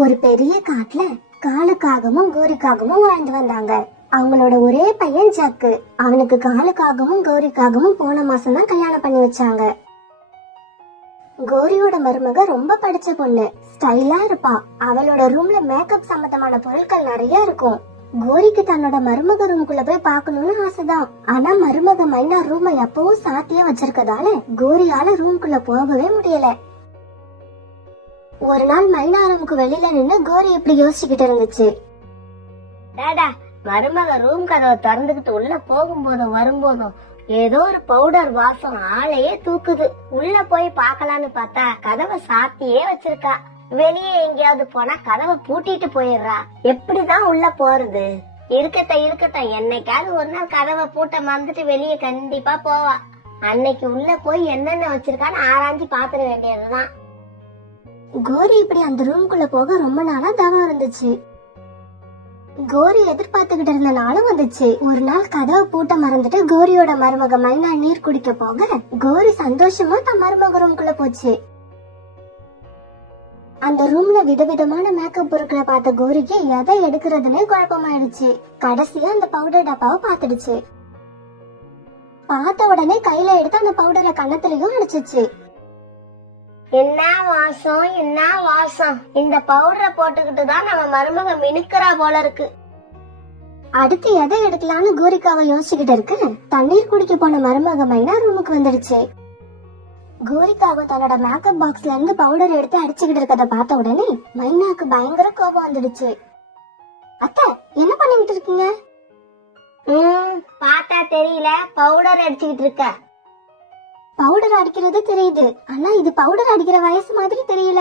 ஒரு பெரிய காட்டுல காலுக்காகவும் கோரிக்காகவும் வாழ்ந்து வந்தாங்க. அவங்களோட ஒரே பையன் ஜக்கு. அவனுக்கு காலுக்காகவும் கோரிக்காகவும் போன மாசம் தான் கல்யாணம் பண்ணி வச்சாங்க. கோரியோட மருமக ரொம்ப படிச்ச பொண்ணு, ஸ்டைலா இருப்பா. அவளோட ரூம்ல மேக்கப் சம்பந்தமான பொருட்கள் நிறைய இருக்கும். கோரிக்கு தன்னோட மருமக ரூமுக்குள்ள போய் பாக்கணும்னு ஆசைதான். ஆனா மருமக மைனா ரூமை எப்பவும் சாத்தியா வச்சிருக்கதால கோரியால ரூம்குள்ள போகவே முடியல. ஒரு நாள் மைனா ரூமுக்கு வெளியில நின்னு கோரி இப்படி யோசிச்சுக்கிட்டு இருந்துச்சு. டாடா, மருமக ரூம் கதவை திறந்துகிட்டு உள்ள போகும்போதும் வரும்போதும் ஏதோ ஒரு பவுடர் வாசம் ஆளையே தூக்குது. உள்ள போய் பாக்கலான்னு பார்த்தா கதவை சாத்தியே வச்சிருக்கா. வெளியே எங்கேயாவது போனா கதவை பூட்டிட்டு போயிடுறா. எப்படிதான் உள்ள போறது? இருக்கட்டும், என்னைக்காவது ஒரு நாள் கதவை பூட்ட மறந்துட்டு வெளியே கண்டிப்பா போவா. அன்னைக்கு உள்ள போய் என்னென்ன வச்சிருக்கான்னு ஆராய்ஞ்சு பாத்துட வேண்டியதுதான். கோரி இப்படி அந்த ரூம்குள்ள போக ரொம்ப நாளா தவம் இருந்துச்சு. கோரி எதிர்பார்த்துக்கிட்டு இருந்த நாளும் வந்துச்சு. ஒரு நாள் கதவை பூட்ட மறந்துட்டு கோரியோட மருமக மைனா நீர் குடிக்க போக கோரி சந்தோஷமா தன் மருமக ரூம்குள்ள போச்சு. அந்த ரூம்ல விதவிதமான மேக்கப் பொருட்களை பார்த்த கோரிக்கு எதை எடுக்கிறதுனே குழப்பமாயிடுச்சு. கடைசியா அந்த பவுடர் டப்பாவை பாத்துடுச்சு. பார்த்த உடனே கையில எடுத்து அந்த பவுடரை கண்ணத்திலையும் அடிச்சிச்சு. என்ன வாசம்! இந்த பவுடரை போட்டுக்கிட்டு தான் நம்ம மருமக மினுக்கிறா போல இருக்கு. அடுத்து எதை எடுக்கலான்னு கோரிக்காவை யோசிச்சுக்கிட்டு இருக்கு. தண்ணீர் குடிக்க போன மருமக மைனா ரூமுக்கு வந்துடுச்சு. கோரிக்காவை தன்னோட மேக்கப் பாக்ஸ்ல இருந்து பவுடர் எடுத்து அடிச்சுக்கிட்டு இருக்கத பார்த்த உடனே மைனாக்கு பயங்கர கோபம் வந்துடுச்சு. அத்தை, என்ன பண்ணிக்கிட்டு இருக்கீங்க? பார்த்தா தெரியல, பவுடர் அடிச்சுக்கிட்டு இருக்க. பவுடர் அடிக்கிறது தெரியுது, ஆனா இது பவுடர் அடிக்கிற வயசு மாதிரி தெரியல.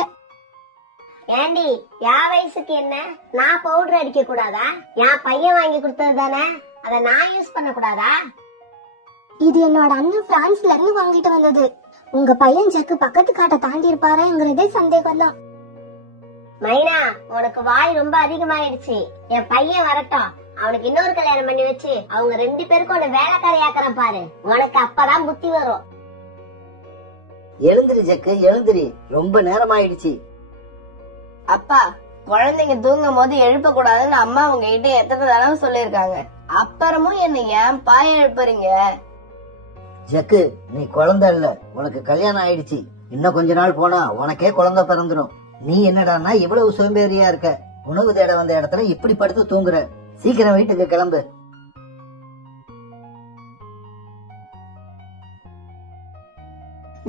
ஏண்டி, என் வயசுக்கு என்ன? நான் பவுடர் அடிக்க கூடாதா? என் பையன் வாங்கி கொடுத்தது தானே, அத நான் யூஸ் பண்ண கூடாதா? இது என்னோட அண்ணன் பிரான்ஸ்ல இருந்து வாங்கிட்டு வந்தது. உங்க பையன் ஜக்கு பக்கத்து காட்டை தாண்டி இருப்பாருங்கிறதே சந்தேகம் தான். மைனா, உனக்கு வாய் ரொம்ப அதிகமாயிடுச்சு. என் பையன் வரட்டும், அவனுக்கு இன்னொரு கல்யாணம் பண்ணி வச்சு அவங்க 2 பேருக்கும் உன்னை வேலைக்காரையாக்குறேன் பாரு. உனக்கு அப்பதான் புத்தி வரும். எழுந்திரி ஜக்கு, எழுந்திரி. ரொம்ப நேரம் ஆயிடுச்சு. அப்பா, குழந்தைங்க தூங்கும் போது எழுப்ப கூடாதுன்னு அம்மா உங்ககிட்ட எத்தனை தடவை சொல்லிருக்காங்க. அப்புறமும் என்ன ஏன் பாய எழுப்புறீங்க? ஜக்கு, நீ குழந்தை இல்ல, உனக்கு கல்யாணம் ஆயிடுச்சு. இன்னும் கொஞ்ச நாள் போனா உனக்கே குழந்தை பிறந்துடும். நீ என்னடான்னா இவ்வளவு சோம்பேறியா இருக்க. உணவு தேட வந்த இடத்துல இப்படி படுத்து தூங்குற. சீக்கிரம் வீட்டுக்கு கிளம்பு.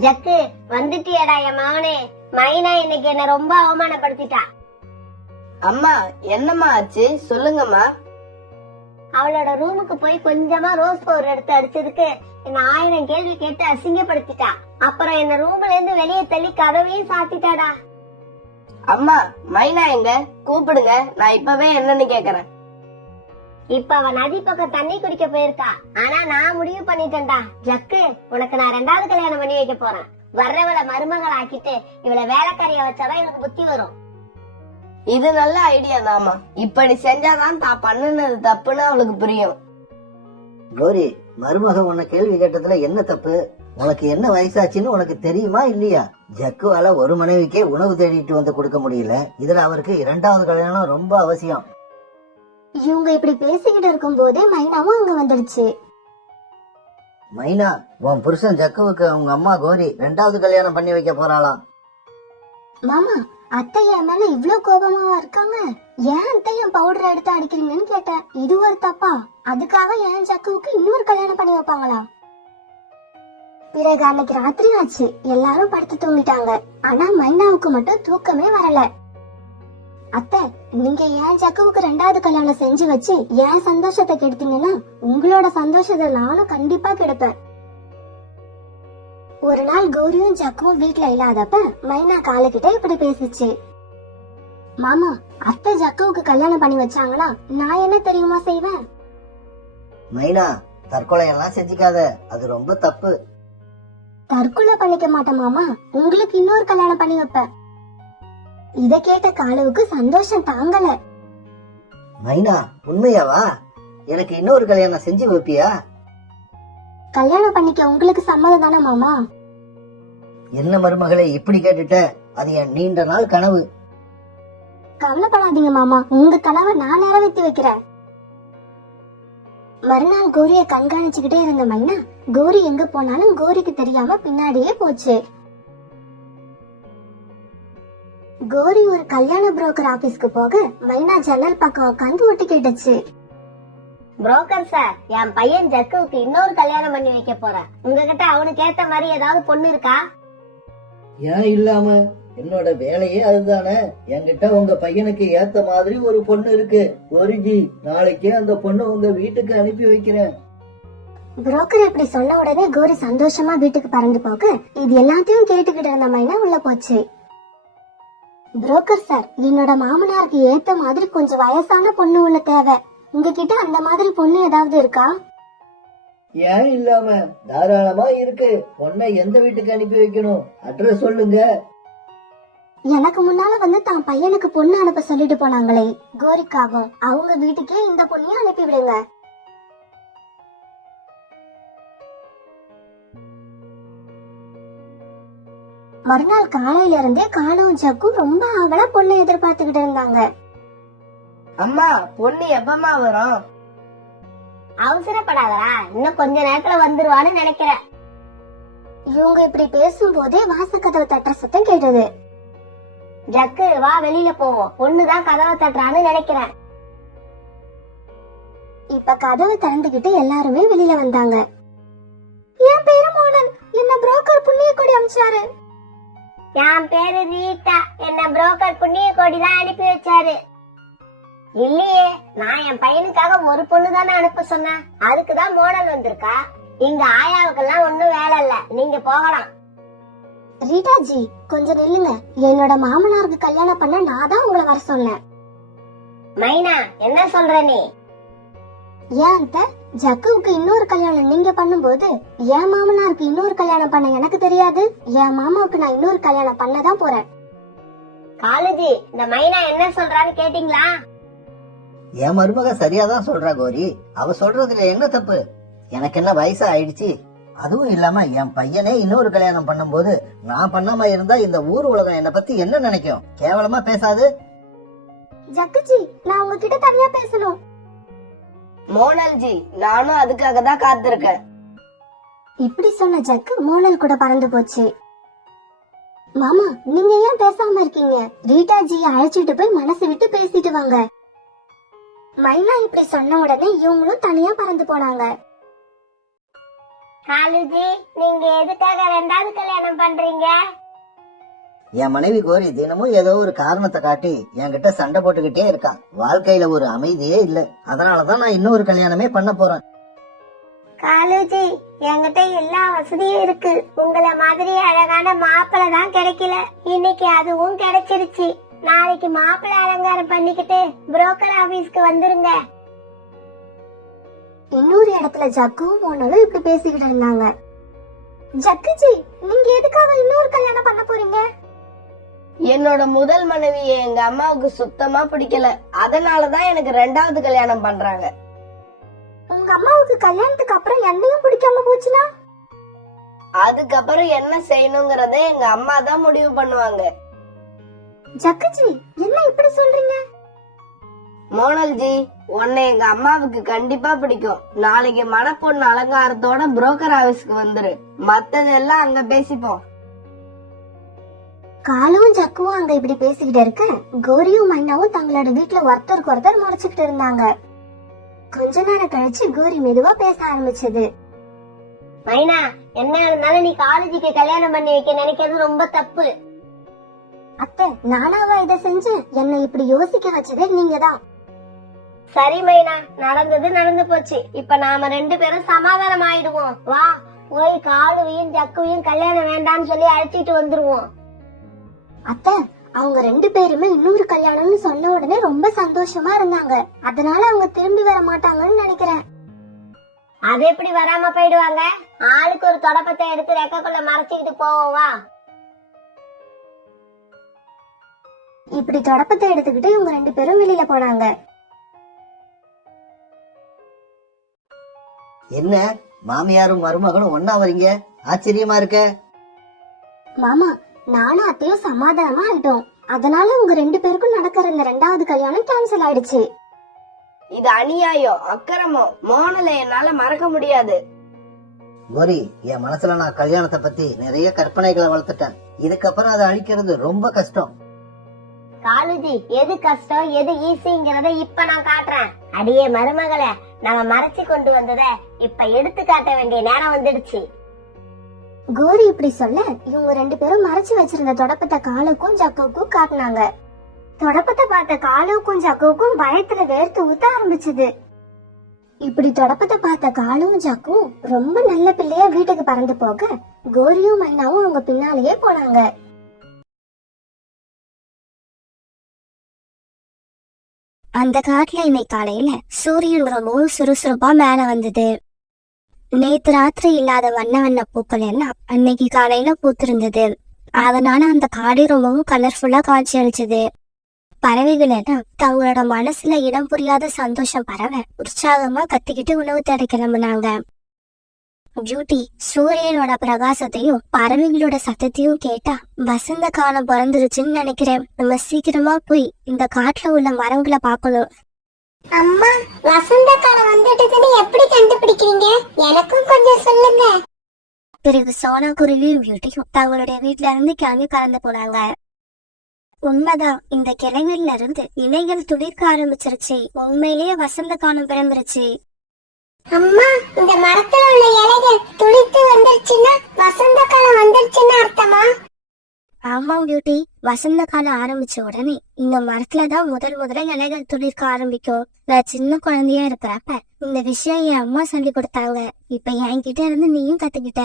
ஜக்கு, வந்துட்டியடா என் மகனே. மைனா இன்னைக்கு என்ன ரொம்ப அவமானப்படுத்திட்டா. அம்மா, என்னம்மா ஆச்சு? சொல்லுங்கம்மா. அவளோட ரூமுக்கு போய் கொஞ்சமா ரோஸ் பவுடர் எடுத்து அடிச்சதுக்கு என்ன 1000 கேள்வி கேட்டு அசிங்கப்படுத்திட்டா. அப்புறம் என்ன ரூம்ல இருந்து வெளியே தள்ளி கதவையும் சாத்திட்டாடா. அம்மா, மைனா எங்க? கூப்பிடுங்க, நான் இப்பவே என்னன்னு கேக்குறேன். இப்ப அவ நதி பக்கம் தண்ணி குடிக்க போயிருக்கா. ஆனா நான் முடிவு பண்ணிட்டேன்டா. ஜக்கு, உனக்கு நான் 2வது கல்யாணம் பண்ணி வைக்க போறேன். வர்றவளை மருமகள் ஆக்கிட்டு இவளை வேலைக்காரிய வச்சாதான் எனக்கு புத்தி வரும். இது நல்ல ஐடியா தாமா. இப்படி செஞ்சாதான் தான் பண்ணுனது தப்புன்னு அவளுக்கு புரியும். கோரி, மருமக உன்னை கேள்வி கேட்டதுல என்ன தப்பு? உனக்கு என்ன வயசாச்சுன்னு உனக்கு தெரியுமா இல்லையா? ஜக்குவால ஒரு மனைவிக்கே உணவு தேடிட்டு வந்து கொடுக்க முடியல. இதுல அவருக்கு 2வது கல்யாணம் ரொம்ப அவசியம். இவங்க இப்படி பேசிக்கிட்டு இருக்கும் போதே மைனாவும் அங்க வந்துடுச்சு. மைனா, உன் புருஷன் ஜக்குவுக்கு அவங்க அம்மா கோரி 2வது கல்யாணம் பண்ணி வைக்க போறாளாம். மாமா, அத்தை என் மேல இவ்ளோ கோபமாவா இருக்காங்க? ஏன் அத்தை என் பவுடர் எடுத்து அடிக்கிறீங்கன்னு கேட்டேன். இது ஒரு தப்பா? அதுக்காக என் ஜக்குவுக்கு இன்னொரு கல்யாணம் பண்ணி வைப்பாங்களா? பிறகு அன்னைக்கு ராத்திரி ஆச்சு. எல்லாரும் படுத்து தூங்கிட்டாங்க. ஆனா மைனாவுக்கு மட்டும் தூக்கமே வரல. அத்தை, நீங்க ஏன் ஜக்குவுக்கு 2வது கல்யாணம் செஞ்சு வச்சு ஏன் சந்தோஷத்தை கெடுத்தீங்கன்னா உங்களோட சந்தோஷத்தை நானும் கண்டிப்பா கெடுப்பேன். ஒரு நாள் கோரியும் ஜக்குவும் வீட்டுல இல்லாதப்ப மைனா காலுக்கிட்ட இப்படி பேசிச்சு. மாமா, அத்தை ஜக்குவுக்கு கல்யாணம் பண்ணி வச்சாங்கன்னா நான் என்ன தெரியுமா செய்வேன்? மைனா, தற்கொலை எல்லாம் செஞ்சுக்காத, அது ரொம்ப தப்பு. தற்கொலை பண்ணிக்க மாட்டேன் மாமா, உங்களுக்கு இன்னொரு கல்யாணம் பண்ணி வைப்பேன். இத கேட்ட காலுவுக்கு சந்தோஷம் தாங்கல. மைனா, உண்மையாவா? எனக்கு இன்னொரு கல்யாணம் செஞ்சு வைப்பியா? கல்யாணம் பண்ணிக்க உங்களுக்கு சம்மதம் தானே மாமா? என்ன மருமகளை இப்படி கேட்டுட்ட? அது என் நீண்ட நாள் கனவு. கவலைப்படாதீங்க மாமா, உங்க கனவை நான் நிறைவேற்றி வைக்கிறேன். மறுநாள் கோரிய கண்காணிச்சுக்கிட்டே இருந்த மைனா கோரி எங்க போனாலும் கோரிக்கு தெரியாம பின்னாடியே போச்சு. கோரி ஒரு கல்யாண புரோக்கர் ஆபீஸ்க்கு போக மைனா ஜன்னல் பக்கம் உட்காந்து ஒட்டு கேட்டுச்சு. புரோக்கர் சார், என் பையன் ஜக்குவுக்கு இன்னொரு கல்யாணம் பண்ணி வைக்க போறேன். உங்ககிட்ட அவனுக்கு ஏத்த மாதிரி ஏதாவது பொண்ணு இருக்கா? ஏன் இல்லாம, என்னோட வேலையே அதுதானே. என்கிட்ட உங்க பையனுக்கு ஏத்த மாதிரி ஒரு பொண்ணு இருக்கு. ஒரிஜி, நாளைக்கே அந்த பொண்ணு உங்க வீட்டுக்கு அனுப்பி வைக்கிறேன். புரோக்கர் இப்படி சொன்ன உடனே கோரி சந்தோஷமா வீட்டுக்கு பறந்து போக இது எல்லாத்தையும் கேட்டுக்கிட்டு இருந்த மைனா உள்ள போச்சு. புரோக்கர் சார், என்னோட மாமனாருக்கு ஏத்த மாதிரி கொஞ்சம் வயசான பொண்ணு ஒண்ணு தேவை. உங்ககிட்ட அந்த மாதிரி பொண்ணு ஏதாவது இருக்கா? ஏன் இல்லாம, தாராளமா இருக்கு. பொண்ணை எந்த வீட்டுக்கு அனுப்பி வைக்கணும், அட்ரஸ் சொல்லுங்க. எனக்கு முன்னால வந்து தான் பையனுக்கு பொண்ணு அனுப்ப சொல்லிட்டு போனாங்களே கோரிக்காகும், அவங்க வீட்டுக்கே இந்த பொண்ணையும் அனுப்பி விடுங்க. மறுநாள் காலையில இருந்தே காணும் ஜக்கும் ரொம்ப ஆவலா பொண்ணை எதிர்பார்த்துக்கிட்டு இருந்தாங்க. அம்மா, பொண்ணு எப்பமா வரும்? அவசரப்படாதடா, இன்னும் கொஞ்ச நேரத்துல வந்துருவான்னு நினைக்கிறேன். இவங்க இப்படி பேசும்போதே வாசக்கதவு தட்டுற சத்தம் கேட்டது. ஜக்கு, வா வெளியில போவோம். பொண்ணுதான் கதவை தட்டுறான்னு நினைக்கிறேன். இப்ப கதவை திறந்துகிட்டு எல்லாருமே வெளியில வந்தாங்க. என் பேரு மோனன், என்ன புரோக்கர் புண்ணிய கொடி அமிச்சாரு. என் பேரு ரீட்டா, என்ன புரோக்கர் புண்ணிய கோடி தான் அனுப்பி வச்சாரு. இல்லையே, நான் என் பையனுக்காக ஒரு பொண்ணு தானே அனுப்ப சொன்னேன். அதுக்குதான் மோனல் வந்திருக்கா. இங்க ஆயாவுக்கெல்லாம் ஒண்ணும் வேலை இல்ல, நீங்க போகலாம். ரீட்டாஜி, கொஞ்சம் நில்லுங்க. என்னோட மாமனாருக்கு கல்யாணம் பண்ண நான் தான் உங்களை வர சொன்னேன். மைனா, என்ன சொல்ற நீ? ஏன் அத்தை, ஜக்குவுக்கு இன்னொரு கல்யாணம் நீங்க பண்ணும்போது என் மாமனாருக்கு இன்னொரு கல்யாணம் பண்ண எனக்கு தெரியாது. என் மாமாவுக்கு நான் இன்னொரு கல்யாணம் பண்ணதான் போறேன். காலேஜி, இந்த மைனா என்ன சொல்றான்னு கேட்டீங்களா? என் மருமக சரியாதான் சொல்றா கோரி. அவ சொல்றதுல என்ன தப்பு? எனக்கு என்ன வயசா ஆயிடுச்சு? அதுவும் இல்லாம என் பையனே இன்னொரு கல்யாணம் பண்ணும்போது நான் பண்ணாம இருந்தா இந்த ஊர் உலகம் என்ன பத்தி என்ன நினைக்கும்? கேவலமா பேசாது. ஜக்குஜி, நான் உங்ககிட்ட தனியா பேசணும். மோனல்ஜி, நானும் அதுக்காக தான் காத்திருக்கேன். இப்படி சொன்ன ஜக்கு மோனல் கூட பறந்து போச்சு. மாமா, நீங்க ஏன் பேசாம இருக்கீங்க? ரீட்டாஜியை அழைச்சிட்டு போய் மனசு விட்டு பேசிட்டு வாங்க. மைனா இப்படி சொன்ன உடனே இவங்களும் தனியா பறந்து போனாங்க. காலேஜி, நீங்க எதுக்காக ரெண்டாவது கல்யாணம் பண்றீங்க? என் மனைவி கோரி தினமும் ஏதோ ஒரு காரணத்தை காட்டி என்கிட்ட சண்டை போட்டுக்கிட்டே இருக்கான். வாழ்க்கையில ஒரு அமைதியே இல்ல. அதனாலதான் நான் இன்னொரு கல்யாணமே பண்ண போறேன். காலேஜி, என்கிட்ட எல்லா வசதியும் இருக்கு. உங்கள மாதிரி அழகான மாப்பிள்ளை தான் கிடைக்கல. இன்னைக்கு அதுவும் கிடைச்சிருச்சு. நாளைக்கு மாப்பிள்ளை அலங்காரம் பண்ணிக்கிட்டு புரோக்கர் ஆபீஸ்க்கு வந்துருங்க. இன்னொரு இடத்துல ஜக்குவும் மோனலும் இப்படி பேசிக்கிட்டு இருந்தாங்க. ஜக்குஜி, நீங்க எதுக்காக இன்னொரு கல்யாணம் பண்ண போறீங்க? என்னோட முதல் மனைவியை எங்க அம்மாவுக்கு சுத்தமா பிடிக்கல. அதனாலதான் எனக்கு ரெண்டாவது கல்யாணம் பண்றாங்க. உங்க அம்மாவுக்கு கல்யாணத்துக்கு அப்புறம் என்னையும் பிடிக்காம போச்சுன்னா அதுக்கப்புறம் என்ன செய்யணுங்கிறத எங்க அம்மா தான் முடிவு பண்ணுவாங்க. ஜக்குஜி, என்ன இப்படி சொல்றீங்க? மோனல்ஜி, உன்னை எங்க அம்மாவுக்கு கண்டிப்பா பிடிக்கும். நாளைக்கு மணப்பொண்ணு அலங்காரத்தோட புரோக்கர் ஆபீஸ்க்கு வந்துரு. மத்ததெல்லாம் அங்க பேசிப்போம். காலுவும் ஜக்குவும் அங்க இப்படி பேசிக்கிட்டு இருக்க கோரியும் மைனாவும் தங்களோட வீட்டுல ஒருத்தருக்கு ஒருத்தர் முறைச்சுக்கிட்டு இருந்தாங்க. கொஞ்ச நேரம் கழிச்சு கோரி மெதுவா பேச ஆரம்பிச்சது. மைனா, என்ன இருந்தாலும் நீ காலேஜுக்கு கல்யாணம் பண்ணி வைக்க நினைக்கிறது ரொம்ப தப்பு. அத்தை, நானாவா இதை செஞ்சு என்னை இப்படி யோசிக்க வச்சதே நீங்க தான். சரி மைனா, நடந்தது நடந்து போச்சு. இப்ப நாம ரெண்டு பேரும் சமாதானம் ஆயிடுவோம். வா, போய் காலுவையும் ஜக்குவையும் கல்யாணம் வேண்டாம்னு சொல்லி அழைச்சிட்டு வந்துருவோம். அத்தை, அவங்க ரெண்டு பேருமே இன்னொரு கல்யாணம்னு சொன்ன உடனே ரொம்ப சந்தோஷமா இருந்தாங்க. அதனால அவங்க திரும்பி வர மாட்டாங்கன்னு நினைக்கிறேன். அது எப்படி வராம போயிடுவாங்க? ஆளுக்கு ஒரு தொடப்பத்தை எடுத்து ரெக்கைக்குள்ள மறைச்சிக்கிட்டு போவோம். வா. இப்படி தொடப்பத்தை எடுத்துக்கிட்டு இவங்க ரெண்டு பேரும் வெளியில போனாங்க. என்ன மாமியாரும் மருமகளும் ஒன்னா வரீங்க? ஆச்சரியமா இருக்க. மாமா, நானும் அத்தையும் சமாதானமா ஆயிட்டோம். அதனால உங்க ரெண்டு பேருக்கும் நடக்கிற இந்த 2வது கல்யாணம் கேன்சல் ஆயிடுச்சு. இது அநியாயம், அக்கிரமம். மோனலை என்னால மறக்க முடியாது. கோரி, என் மனசுல நான் கல்யாணத்தை பத்தி நிறைய கற்பனைகளை வளர்த்துட்டேன். இதுக்கப்புறம் அதை அழிக்கிறது ரொம்ப கஷ்டம். காலுஜி, எது கஷ்டம் எது ஈஸிங்கிறத இப்ப நான் காட்டுறேன். அடியே மருமகளை, நம்ம மறைச்சு கொண்டு வந்தத இப்ப எடுத்து காட்ட வேண்டிய நேரம் வந்துடுச்சு. கோரி இப்படி சொல்ல இவங்க 2 பேரும் மறைச்சு வச்சிருந்த தொடப்பத்தை காலுக்கும் ஜக்குவுக்கும் காட்டினாங்க. தொடப்பத்தை பார்த்த காலுக்கும் ஜக்குவுக்கும் பயத்துல வேர்த்து ஊத்த ஆரம்பிச்சது. இப்படி தொடப்பத்தை பார்த்த காலும் ஜக்கும் ரொம்ப நல்ல பிள்ளையா வீட்டுக்கு பறந்து போக கோரியும் மைனாவும் அவங்க பின்னாலேயே போனாங்க. அந்த காட்டுல இன்னைக்கு காலையில சூரியன் ரொம்பவும் சுறுசுறுப்பா மேல வந்தது. நேத்து ராத்திரி இல்லாத வண்ண வண்ண பூக்கள் எல்லாம் அன்னைக்கு காலையில பூத்திருந்தது. அதனால அந்த காடு ரொம்பவும் கலர்ஃபுல்லா காட்சி அளிச்சது. பறவைகள் எல்லாம் தங்களோட மனசுல இடம் புரியாத சந்தோஷம் பரவ உற்சாகமா கத்திக்கிட்டு உணவு தேட கிளம்புனாங்க. பியூட்டி சூரியனோட பிரகாசத்தையும் பறவைகளோட சத்தத்தையும் கேட்டா வசந்த காலம் பிறந்துருச்சுன்னு நினைக்கிறேன். நம்ம சீக்கிரமா போய் இந்த காட்டுல உள்ள மரங்களை பார்க்கணும். அம்மா, வசந்த காலம் வந்துட்டதுன்னு எப்படி கண்டுபிடிக்கிறீங்க? எனக்கும் கொஞ்சம் சொல்லுங்க. பிறகு சோனா குருவியும் பியூட்டியும் தங்களுடைய வீட்டுல இருந்து கிளம்பி பறந்து போனாங்க. உண்மைதான், இந்த கிளைகள்ல இருந்து இலைகள் துளிர்க்க ஆரம்பிச்சிருச்சு. உண்மையிலேயே வசந்த காலம் பிறந்துருச்சு. அம்மா, இந்த மரத்துல உள்ள இலைகள் துளிர்த்து வந்துருச்சுன்னா வசந்த காலம் வந்துருச்சுன்னு அர்த்தமா? ஆமா பியூட்டி, வசந்த காலம் ஆரம்பிச்ச உடனே இந்த மரத்துலதான் முதல்ல இலைகள் துளிர்க்க ஆரம்பிக்கும். நான் சின்ன குழந்தையா இருக்கிறப்ப இந்த விஷயம் என் அம்மா சொல்லி கொடுத்தாங்க. இப்ப என்கிட்ட இருந்து நீயும் கத்துக்கிட்ட.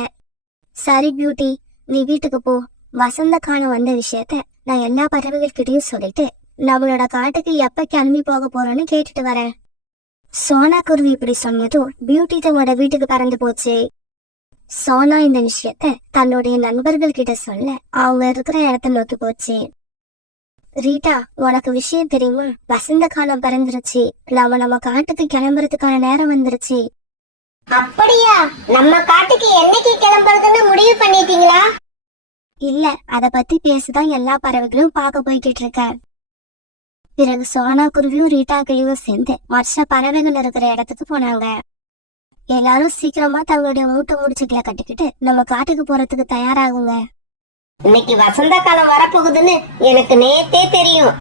சரி பியூட்டி, நீ வீட்டுக்கு போ. வசந்த காலம் வந்த விஷயத்த நான் எல்லா பறவைகள்கிட்டயும் சொல்லிட்டு நம்மளோட காட்டுக்கு எப்ப கிளம்பி போக போறோன்னு கேட்டுட்டு வரேன். சோனா குருவி இப்படி சொன்னதும் பியூட்டி தன்னோட வீட்டுக்கு பறந்து போச்சு. சோனா இந்த விஷயத்த தன்னுடைய நண்பர்கள் கிட்ட சொல்ல அவங்க இருக்கிற இடத்த நோக்கி போச்சு. ரீட்டா, உனக்கு விஷயம் தெரியுமா? வசந்த காலம் பிறந்துருச்சு. நம்ம காட்டுக்கு கிளம்புறதுக்கான நேரம் வந்துருச்சு. அப்படியா? நம்ம காட்டுக்கு என்னைக்கு கிளம்புறதுன்னு முடிவு பண்ணிட்டீங்களா? இல்ல, அத பத்தி பேசிதான் எல்லா பறவைகளும் பார்க்க போய்கிட்டு இருக்க. பிறகு சோனா குருவியும் ரீட்டா கிளியும் சேர்ந்து மற்ற பறவைகள் இருக்கிற இடத்துக்கு போனாங்க. எல்லாரும் சீக்கிரமா தங்களுடைய மூட்டை முடிச்சுக்களை கட்டிக்கிட்டு நம்ம காட்டுக்கு போறதுக்கு தயாராகுங்க. இன்னைக்கு வசந்த காலம் வரப்போகுதுன்னு எனக்கு நேத்தே தெரியும்.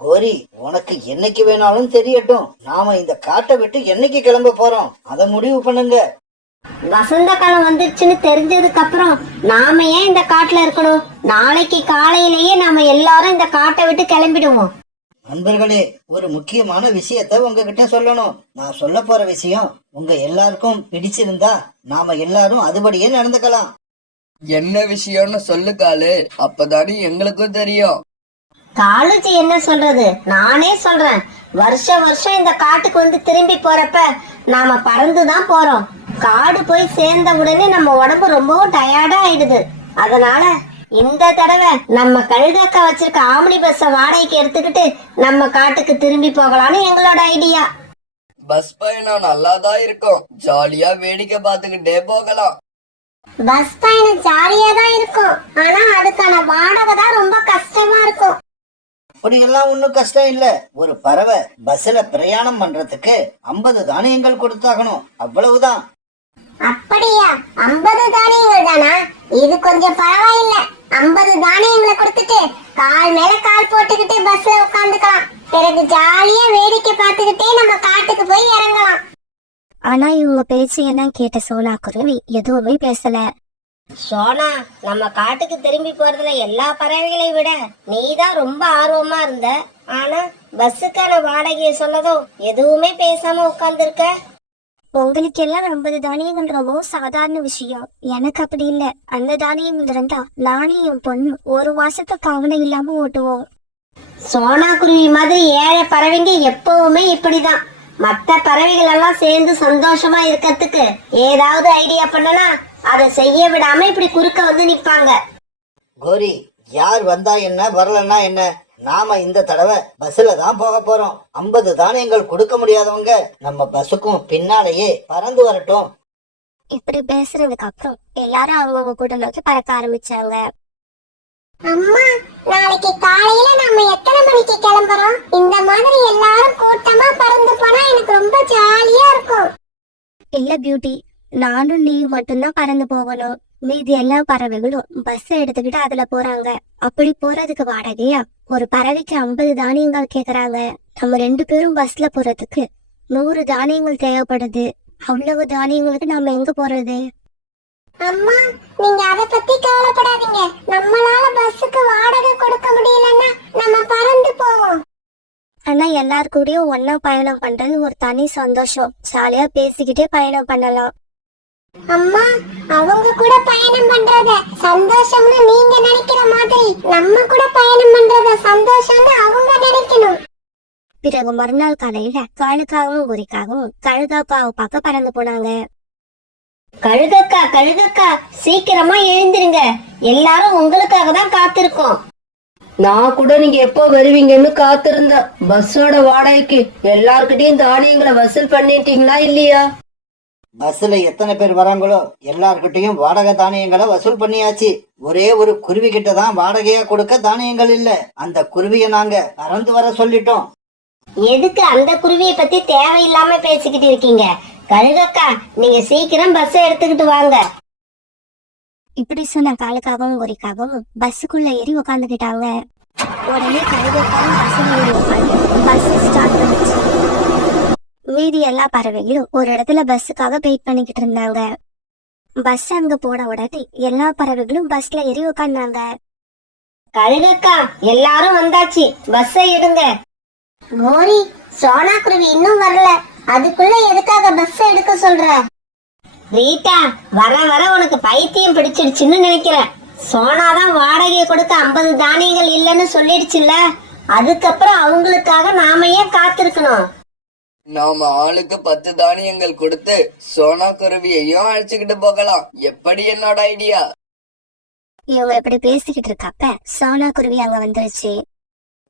கோரி, உனக்கு என்னைக்கு வேணாலும் தெரியட்டும். நாம இந்த காட்டை விட்டு என்னைக்கு கிளம்ப போறோம் அதை முடிவு பண்ணுங்க. வசந்த காலம் வந்துருச்சுன்னு தெரிஞ்சதுக்கு அப்புறம் நாம ஏன் இந்த காட்டுல இருக்கணும்? நாளைக்கு காலையிலேயே நாம எல்லாரும் இந்த காட்டை விட்டு கிளம்பிடுவோம். நண்பர்களே, ஒரு முக்கியமான விஷயத்த உங்ககிட்ட சொல்லணும். நான் சொல்ல போற விஷயம் உங்க எல்லாருக்கும் பிடிச்சிருந்தா நாம எல்லாரும் அதுபடியே நடந்துக்கலாம். என்ன விஷயம்னு சொல்லு காலு, அப்பதானே எங்களுக்கும் தெரியும். காலேஜ் என்ன சொல்றது, நானே சொல்றேன். வருஷம் இந்த காட்டுக்கு வந்து திரும்பி போறப்ப நாம பறந்துதான் போறோம். காடு போய் சேர்ந்த உடனே நம்ம உடம்பு ரொம்பவும் டயர்டா ஆயிடுது. அதனால இந்த தடவை நம்ம கழுதக்கா வச்சிருக்க ஆம்னி பஸ்ஸ வாடகைக்கு எடுத்துக்கிட்டு நம்ம காட்டுக்கு திரும்பி போகலான்னு எங்களோட ஐடியா. பஸ் பயணம் நல்லாதான் இருக்கும். ஜாலியா வேடிக்கை பார்த்துக்கிட்டே போகலாம். பஸ் பயணம் ஜாலியா தான் இருக்கும், ஆனா அதுக்கான வாடகை தான் ரொம்ப கஷ்டமா இருக்கும். அப்படியெல்லாம் ஒன்னும் கஷ்டம் இல்ல. ஒரு பறவை பஸ்ல பிரயாணம் பண்றதுக்கு 50 தானியங்கள் கொடுத்தாகணும், அவ்வளவுதான். அப்படியா? 50 தானியங்கள் தானா? இது கொஞ்சம் பரவாயில்ல. 50 தானியங்களை கொடுத்துட்டு கால் மேல கால் போட்டுக்கிட்டு பஸ்ல உட்காந்துக்கலாம். பிறகு ஜாலியா வேடிக்கை பார்த்துக்கிட்டே நம்ம காட்டுக்கு போய் இறங்கலாம். ஆனா இவங்க பேச்சையெல்லாம் கேட்ட சோனா குருவி எதுவுமே பேசல. சோனா, நம்ம காட்டுக்கு திரும்பி போறதுல எல்லா பறவைகளை விட நீதான் ரொம்ப ஆர்வமா இருந்த. ஆனா பஸ்ஸுக்கான வாடகையை சொன்னதும் எதுவுமே பேசாம உட்கார்ந்துருக்க. உங்களுக்கு எல்லாம் 50 தானியங்கள் ரொம்பவும் சாதாரண விஷயம். எனக்கு அப்படி இல்ல. அந்த தானியங்கள் இருந்தா நானும் என் பொண்ணு 1 மாசத்துக்கு கவலை இல்லாம ஓட்டுவோம். சோனா குருவி மாதிரி ஏழை பறவைங்க எப்பவுமே இப்படிதான். மத்த பறவைகள் எல்லாம் சேர்ந்து சந்தோஷமா இருக்கிறதுக்கு ஏதாவது ஐடியா பண்ணனா அதை செய்ய விடாம இப்படி குறுக்க வந்து நிப்பாங்க. கோரி, யார் வந்தா என்ன வரலன்னா என்ன, நாம இந்த தடவை பஸ்ல தான் போக போறோம். 50 தானியங்கள் கொடுக்க முடியாதவங்க நம்ம பஸ்ஸுக்கும் பின்னாலேயே பறந்து வரட்டும். இப்படி பேசுறதுக்கு அப்புறம் எல்லாரும் அவங்கவுங்க கூட நோக்கி பறக்க ஆரம்பிச்சாங்க. அம்மா, நாளைக்கு காலையில நம்ம எத்தனை மணிக்கு கிளம்புறோம்? இந்த மாதிரி எல்லாரும் கூட்டமா பறந்து போனா எனக்கு ரொம்ப ஜாலியா இருக்கும். இல்ல பியூட்டி, நானும் நீ மட்டும்தான் பறந்து போகணும். மீதி எல்லா பறவைகளும் பஸ் எடுத்துக்கிட்டு அதுல போறாங்க. அப்படி போறதுக்கு வாடகையா ஒரு பறவைக்கு 50 தானியங்கள் கேக்குறாங்க. நம்ம 2 பேரும் பஸ்ல போறதுக்கு 100 தானியங்கள் தேவைப்படுது. அவ்வளவு தானியங்களுக்கு நாம எங்க போறது? அம்மா, நீங்க அத பத்தி கவலைப்படாதீங்க. நம்மளால பஸ்ஸுக்கு வாடகை கொடுக்க முடியலன்னா நம்ம பறந்து போவோம். ஆனா எல்லார் கூடயும் ஒன்னா பயணம் பண்றது ஒரு தனி சந்தோஷம். ஜாலியா பேசிக்கிட்டே பயணம் பண்ணலாம். அம்மா, அவங்க கூட பயணம் பண்றத சந்தோஷம்னு நீங்க நினைக்கிற மாதிரி நம்ம கூட பயணம் பண்றத சந்தோஷம்னு அவங்க நினைக்கணும். பிறகு மறுநாள் காலையில காலுக்காகவும் குறிக்காகவும் கழுகாக்காவை பார்க்க பறந்து போனாங்க. கழுகக்கா, கழுகக்கா, சீக்கிரமா எழுந்திருங்க. எல்லாரும் உங்களுக்காக தான் காத்திருக்கோம். நான் கூட நீங்க எப்போ வருவீங்கன்னு காத்திருந்தேன். பஸ்ஸோட வாடகைக்கு எல்லார்கிட்டயும் தானியங்களை வசூல் பண்ணிட்டீங்களா இல்லையா? பஸ்ல எத்தனை பேர் வராங்களோ எல்லார்கிட்டயும் வாடகை தானியங்களை வசூல் பண்ணியாச்சு. ஒரே ஒரு குருவி கிட்ட தான் வாடகையா கொடுக்க தானியங்கள் இல்ல. அந்த குருவியை நாங்க பறந்து வர சொல்லிட்டோம். எதுக்கு அந்த குருவியை பத்தி தேவையில்லாம பேசிக்கிட்டு இருக்கீங்க? கழுகக்கா, நீங்க சீக்கிரம் பஸ் எடுத்துக்கிட்டு வாங்க. இப்படி சொன்ன காலுக்காகவும் குறிக்காகவும் பஸ்ஸுக்குள்ள ஏறி உட்காந்துக்கிட்டாங்க. உடனே கழுகக்காவும் பஸ்ஸுல ஏறி உட்காந்து பஸ் ஸ்டார்ட் பண்ணுச்சு. மீதி எல்லா பறவைகளும் ஒரு இடத்துல பஸ்ஸுக்காக வெயிட் பண்ணிக்கிட்டு இருந்தாங்க. பஸ் அங்க போன உடனே எல்லா பறவைகளும் பஸ்ல ஏறி உட்கார்ந்தாங்க. கழுகக்கா, எல்லாரும் வந்தாச்சு, பஸ்ஸை எடுங்க. கோரி, சோனா குருவி இன்னும் வரல. அதுக்குள்ள எதுக்காக பஸ் எடுக்க சொல்ற? ரீட்டா, வர வர உனக்கு பைத்தியம் பிடிச்சிடுச்சுன்னு நினைக்கிறேன். சோனாதான் வாடகை கொடுக்க 50 தானியங்கள் இல்லைன்னு சொல்லிடுச்சுல்ல. அதுக்கப்புறம் அவங்களுக்காக நாம ஏன் காத்திருக்கணும்? நாம ஆளுக்கு 10 தானியங்கள் கொடுத்து சோனா குருவியையும் அழைச்சுக்கிட்டு போகலாம். எப்படி என்னோட ஐடியா? இவங்க இப்படி பேசிக்கிட்டு இருக்கப்ப சோனா குருவி அங்க வந்துருச்சு.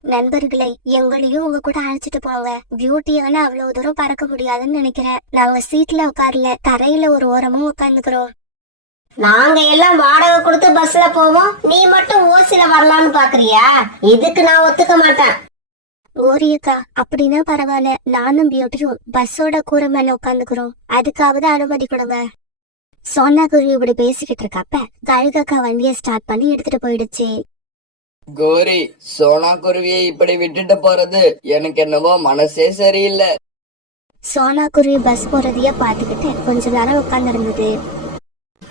நண்பர்களை, எங்களையும் உங்க கூட அழைச்சிட்டு போங்க. பியூட்டியால அவ்வளவு தூரம் பறக்க முடியாதுன்னு நினைக்கிறேன். நாங்க சீட்ல உட்காரல, தரையில ஒரு ஓரமும் உட்கார்ந்துக்கிறோம். நாங்க எல்லாம் வாடகை கொடுத்து பஸ்ல போவோம், நீ மட்டும் ஓசில வரலான்னு பாக்குறியா? இதுக்கு நான் ஒத்துக்க மாட்டேன். ஓரியக்கா, அப்படின்னா பரவாயில்ல. நானும் பியூட்டியும் பஸ்ஸோட கூரை மேல உட்காந்துக்கிறோம். அதுக்காவது அனுமதி கொடுங்க. சோனா குருவி இப்படி பேசிக்கிட்டு இருக்கப்ப கழுகக்கா வண்டியை ஸ்டார்ட் பண்ணி எடுத்துட்டு போயிடுச்சு. கோரி, சோனா குருவியை இப்படி விட்டுட்டு போறது எனக்கு என்னவோ மனசே சரியில்லை. சோனா குருவி பஸ் போறதையே பாத்துக்கிட்டு கொஞ்ச நேரம் உட்கார்ந்து இருந்தது.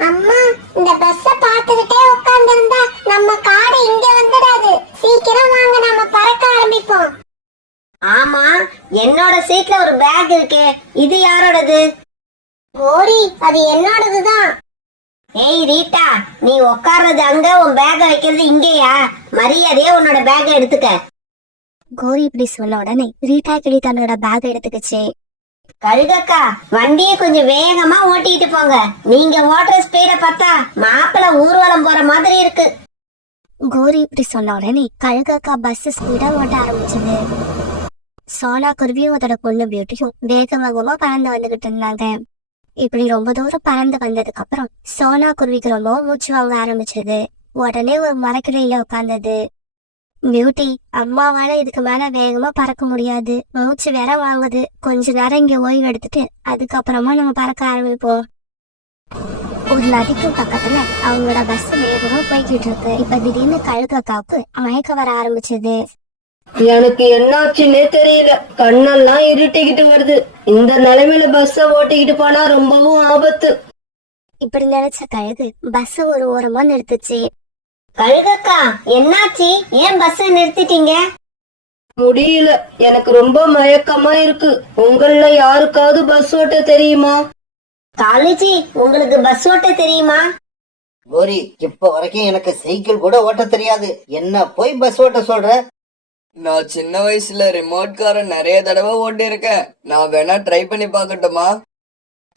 அம்மா, இந்த பஸ்ஸ பாத்துக்கிட்டே உட்கார்ந்திருந்தா நம்ம காடு இங்க வந்துடாது. சீக்கிரம் வாங்க, நம்ம பறக்க ஆரம்பிப்போம். ஆமா, என்னோட சீட்ல ஒரு பேக் இருக்கே, இது யாரோடது? கோரி, அது என்னோடதுதான். ஏய் ரீட்டா, நீ உட்கார்றது அங்க, உன் பேக வைக்கிறது இங்கேயா? மரியாதையா உன்னோட பேக எடுத்துக்க. கோரி இப்படி சொன்ன உடனே ரீட்டா கிளி தன்னோட பேக் எடுத்துக்கிச்சு. கழுகக்கா, வண்டியை கொஞ்சம் வேகமா ஓட்டிட்டு போங்க. நீங்க ஓட்டுற ஸ்பீட பார்த்தா மாப்பிள்ள ஊர்வலம் போற மாதிரி இருக்கு. கோரி இப்படி சொன்ன உடனே கழுகக்கா பஸ் ஸ்பீடா ஓட்ட ஆரம்பிச்சது. சோனா குருவியும் அதோட பொண்ணு பியூட்டியும் வேக வேகமா பறந்து வந்துகிட்டு இருந்தாங்க. இப்படி ரொம்ப தூரம் பறந்து வந்ததுக்கு அப்புறம் சோனா குருவிக்கு ரொம்ப மூச்சு வாங்க ஆரம்பிச்சது. உடனே ஒரு மரக்கிளையில உட்கார்ந்தது. பியூட்டி, அம்மாவால இதுக்கு மேல வேகமா பறக்க முடியாது, மூச்சு வேற வாங்குது. கொஞ்ச நேரம் இங்க ஓய்வு எடுத்துட்டு அதுக்கப்புறமா நம்ம பறக்க ஆரம்பிப்போம். ஒரு நதிக்கு பக்கத்துல அவங்களோட பஸ் வேகமா போய்கிட்டு இருக்கு. இப்ப திடீர்னு கழுகக்காவுக்கு மயக்க வர ஆரம்பிச்சது. எனக்கு என்னாச்சுன்னே தெரியல. கண்ணெல்லாம் இருட்டிக்கிட்டு வருது. இந்த நிலைமையில பஸ்ஸ ஓட்டிக்கிட்டு போனா ரொம்பவும் ஆபத்து. இப்படி நினைச்ச கழுகு பஸ் ஒரு ஓரமா நிறுத்துச்சு. கழுகக்கா, என்னாச்சு? ஏன் பஸ் நிறுத்திட்டீங்க? முடியல, எனக்கு ரொம்ப மயக்கமா இருக்கு. உங்கள யாருக்காவது பஸ் ஓட்ட தெரியுமா? காலேஜி, உங்களுக்கு பஸ் ஓட்ட தெரியுமா? கோரி, இப்ப வரைக்கும் எனக்கு சைக்கிள் கூட ஓட்ட தெரியாது. என்ன போய் பஸ் ஓட்ட சொல்ற? நான் சின்ன வயசுல ரிமோட் காரை நிறைய தடவை ஓட்டி இருக்கேன். நான் வேணா ட்ரை பண்ணி பார்க்கட்டுமா?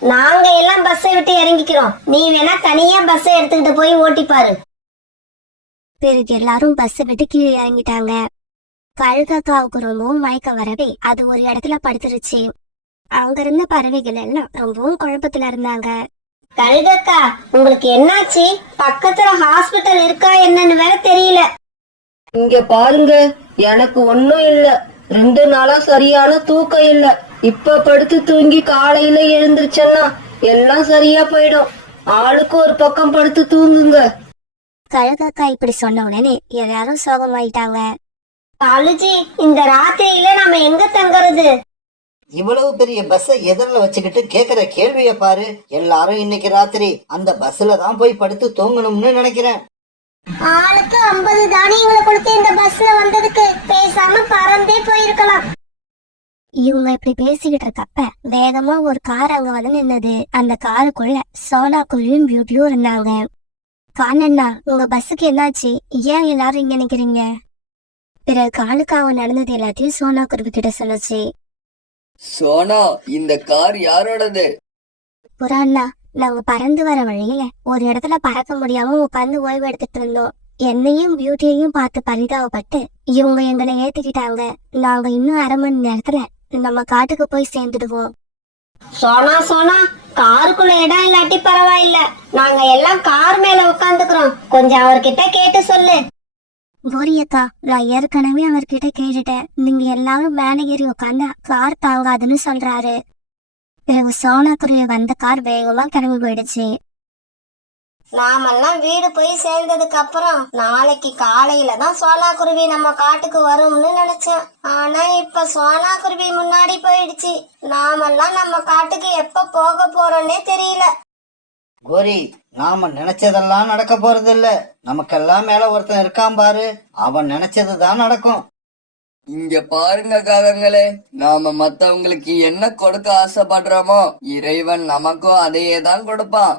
நாங்க எல்லாம் பஸ்ஸை விட்டு இறங்கிக்கிறோம். நீ வேணா தனியா பஸ்ஸை எடுத்துக்கிட்டு போய் ஓட்டி பாரு. பிறகு எல்லாரும் பஸ்ஸை விட்டு கீழே இறங்கிட்டாங்க. கழுகக்காவுக்கு ரொம்பவும் மயக்கம் வரவே அது ஒரு இடத்துல படுத்துருச்சு. அங்க இருந்த பறவைகள் எல்லாம் ரொம்பவும் குழப்பத்துல இருந்தாங்க. கழுகக்கா, உங்களுக்கு என்னாச்சு? பக்கத்துல ஹாஸ்பிட்டல் இருக்கா என்னன்னு வேற தெரியல. இங்க பாருங்க, எனக்கு ஒண்ணும் இல்ல. 2 நாளா சரியான தூக்கம் இல்ல. இப்ப படுத்து தூங்கி காலையில எழுந்திருச்சேன்னா எல்லாம் சரியா போயிடும். ஆளுக்கு ஒரு பக்கம் படுத்து தூங்குங்க. கழுகக்கா இப்படி சொன்ன உடனே எல்லாரும் சோகமாயிட்டாங்க. காலுஜி, இந்த ராத்திரியில நாம எங்க தங்குறது? இவ்வளவு பெரிய பஸ்ஸை எதிரில் வச்சுக்கிட்டு கேக்குற கேள்விய பாரு. எல்லாரும் இன்னைக்கு ராத்திரி அந்த பஸ்ல தான் போய் படுத்து தூங்கணும்னு நினைக்கிறேன். ஆளுக்கு 50 தானியங்களை கொடுத்து இந்த பஸ்ல வந்ததுக்கு பேசாம பறந்தே போயிருக்கலாம். இவங்க இப்படி பேசிக்கிட்டு இருக்கப்ப வேகமா ஒரு கார் அங்க வந்து நின்னது. அந்த காருக்குள்ள சோனா குருவியும் பியூட்டியும் இருந்தாங்க. காணண்ணா, உங்க பஸ்ஸுக்கு என்னாச்சு? ஏன் எல்லாரும் இங்க நிக்கிறீங்க? பிறகு காலுக்காக நடந்தது எல்லாத்தையும் சோனா குருவி கிட்ட சொல்லுச்சு. சோனா, இந்த கார் யாரோடது? புறாண்ணா, நாங்க பறந்து வர வழியில ஒரு இடத்துல பறக்க முடியாம உட்காந்து ஓய்வு எடுத்துட்டு இருந்தோம். என்னையும் பியூட்டியையும் பார்த்து பரிதாபப்பட்டு இவங்க எங்களை ஏத்துக்கிட்டாங்க. நாங்க இன்னும் 1/2 மணி நேரத்துல நம்ம காட்டுக்கு போய் சேர்ந்துடுவோம். சோனா சோனா, காருக்குள்ள இடம் இல்லாட்டி பரவாயில்ல, நாங்க எல்லாம் கார் மேல உட்காந்துக்கிறோம். கொஞ்சம் அவர்கிட்ட கேட்டு சொல்லு. கோரியக்கா, நான் ஏற்கனவே அவர்கிட்ட கேட்டுட்டேன். நீங்க எல்லாரும் மேலே ஏறி உட்காந்தா கார் தாங்காதுன்னு சொல்றாரு. பிறகு சோனா குருவி வந்த கார் வேகமா கிளம்பி போயிடுச்சு. நாமெல்லாம் வீடு போய் சேர்ந்ததுக்கு அப்புறம் நாளைக்கு காலையில தான் சோனா குருவி நம்ம காட்டுக்கு வரும்னு நினைச்சேன். ஆனா இப்ப சோனா குருவி முன்னாடி போயிடுச்சு. நாமெல்லாம் நம்ம காட்டுக்கு எப்ப போக போறோம்னே தெரியல. கோரி, நாம நினைச்சதெல்லாம் நடக்க போறது இல்ல. நமக்கெல்லாம் மேல ஒருத்தன் இருக்கான் பாரு, அவன் நினைச்சதுதான் நடக்கும். இங்க பாருங்க காகங்களே, நாம மத்தவங்களுக்கு என்ன கொடுக்க ஆசைப்படுறோமோ இறைவன் நமக்கும் அதையே தான் கொடுப்பான்.